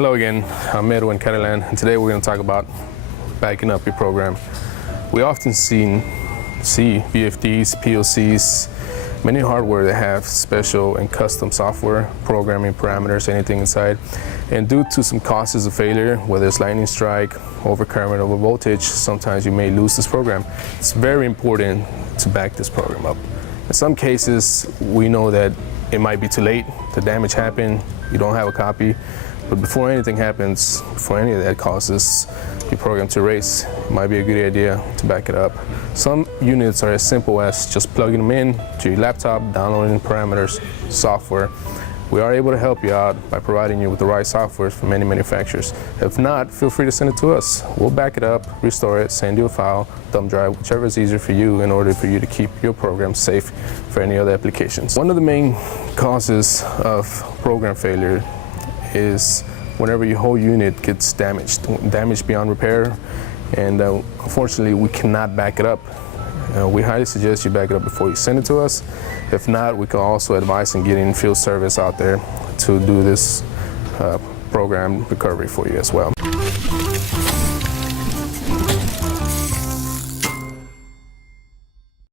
Hello again, I'm Edwin Carrollton, and today we're going to talk about backing up your program. We often see VFDs, PLCs, many hardware that have special and custom software, programming parameters, anything inside. And due to some causes of failure, whether it's lightning strike, overcurrent, over voltage, sometimes you may lose this program. It's very important to back this program up. In some cases, we know that it might be too late, the damage happened, you don't have a copy. But before anything happens, before any of that causes your program to erase, it might be a good idea to back it up. Some units are as simple as just plugging them in to your laptop, downloading parameters, software. We are able to help you out by providing you with the right software from many manufacturers. If not, feel free to send it to us. We'll back it up, restore it, send you a file, thumb drive, whichever is easier for you in order for you to keep your program safe for any other applications. One of the main causes of program failure is whenever your whole unit gets damaged beyond repair, and unfortunately we cannot back it up. We highly suggest you back it up before you send it to us. If not, we can also advise in getting field service out there to do this program recovery for you as well.